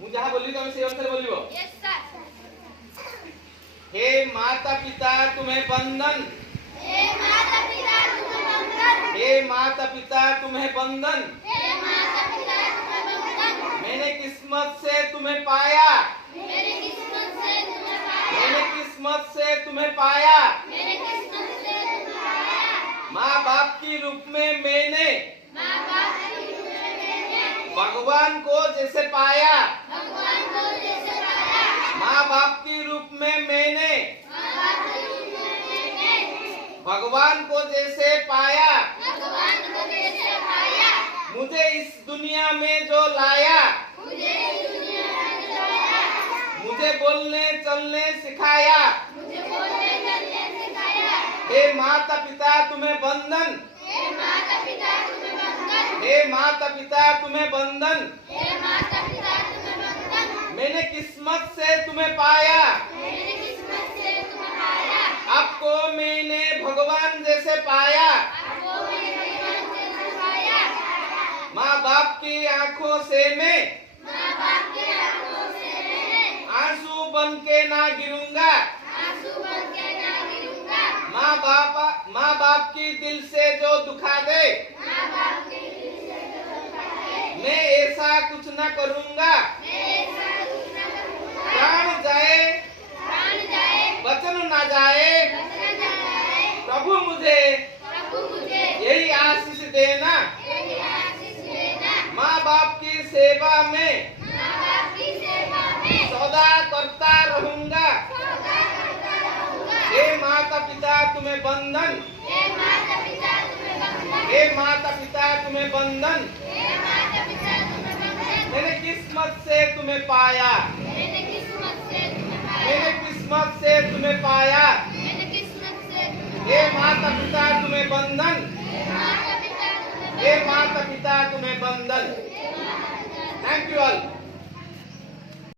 ମୁଁ ଯାହା ବୋଲିବି ତମେ ସେଇ ଅନୁସାରେ ବୋଲିବ। Yes sir. हे माता पिता तुम्हें वंदन। हे माता पिता तुम्हें वंदन। हे माता पिता तुम्हें वंदन। हे माता पिता तुम्हें वंदन। मैंने किस्मत से तुम्हें पाया। मेरी किस्मत से तुम्हें पाया। मैंने किस्मत से तुम्हें पाया। मेरे किस्मत से तुम्हें पाया। माँ बाप की रूप में मैंने माँ बाप की रूप में मैंने भगवान को जैसे पाया। भगवान को जैसे पाया। माँ बाप की रूप में मैंने माँ बाप की रूप में मैंने भगवान को जैसे पाया। भगवान को जैसे पाया। मुझे इस दुनिया में जो लाया। मुझे इस दुनिया में लाया। मुझे बोलने चलने सिखाया। मुझे बोलने चलने सिखाया। हे माता पिता तुम्हें वंदन। हे माता पिता तुम्हें वंदन। हे माता पिता तुम्हें वंदन। हे माता पिता तुम्हें वंदन। मैंने किस्मत से तुम्हें पाया। मेरी किस्मत से तुम्हें पाया। आपको मैंने भगवान जैसे पाया। आपको मैंने भगवान जैसे पाया। माँ बाप की आंखों से मैं माँ बाप की आंखों से मैं आंसू बन के ना गिरूंगा। आंसू बन के ना गिरूंगा। माँ बाप की दिल से जो दुखा दे माँ बाप के दिल से जो दुखाए मैं ऐसा कुछ न करूंगा। मैं ऐसा कुछ न करूंगा। प्राण जाए प्राण जाए वचन न जाए बचन न जाए। प्रभु मुझे प्रभु मुझे यही आशीष देना। यही आशीष देना। माँ बाप की सेवा में माँ बाप की सेवा में सदा करता रहूंगा। सदा करता रहूंगा। हे माता पिता तुम्हें वंदन। हे माता पिता तुम्हें वंदन। हे माता पिता तुम्हें वंदन। हे माता पिता तुम्हें वंदन। मैंने किस्मत से तुम्हें पाया। मैंने किस्मत से तुम्हें पाया। मैंने किस्मत से तुम्हें पाया। मैंने किस्मत से तुम्हें हे माता पिता तुम्हें वंदन। हे माता पिता तुम्हें हे माता पिता तुम्हें वंदन। वंदन। Thank you all.